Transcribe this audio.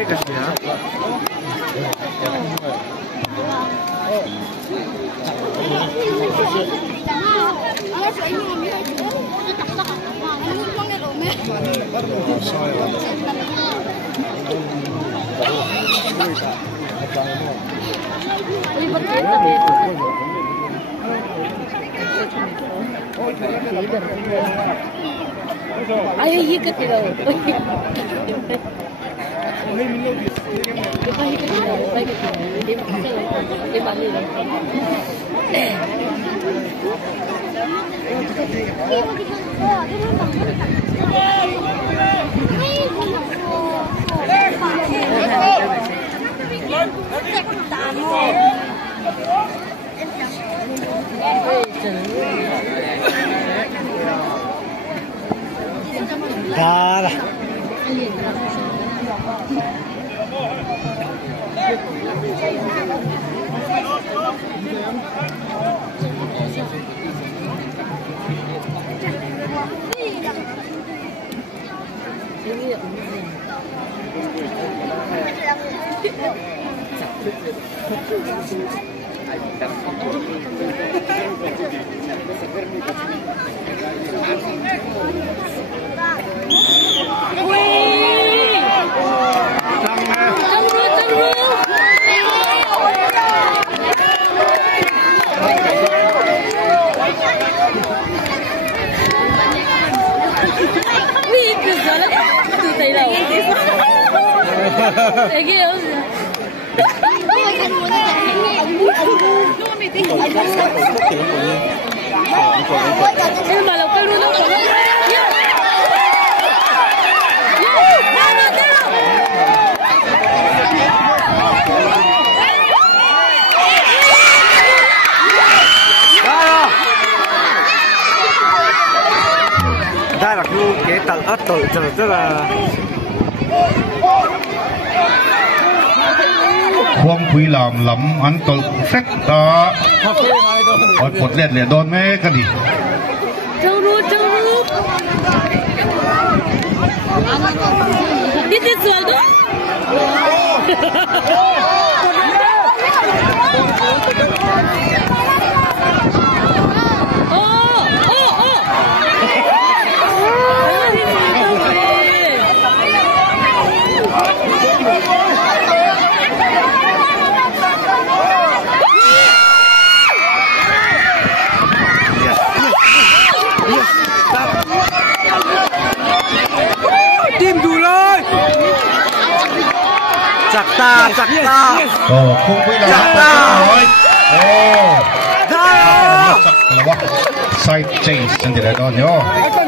mấy cái gì hả? Ay, ikat nila. Đó. Đây là cái tầng ớt tội trời rất là khoang quý làm lắm ăn tội phết đó ôi bột liệt liệt đồn mấy cái gì Châu rút đi đi xuống đó chặt ta không quý làm chặt ta rồi đó side chase như thế đó nhá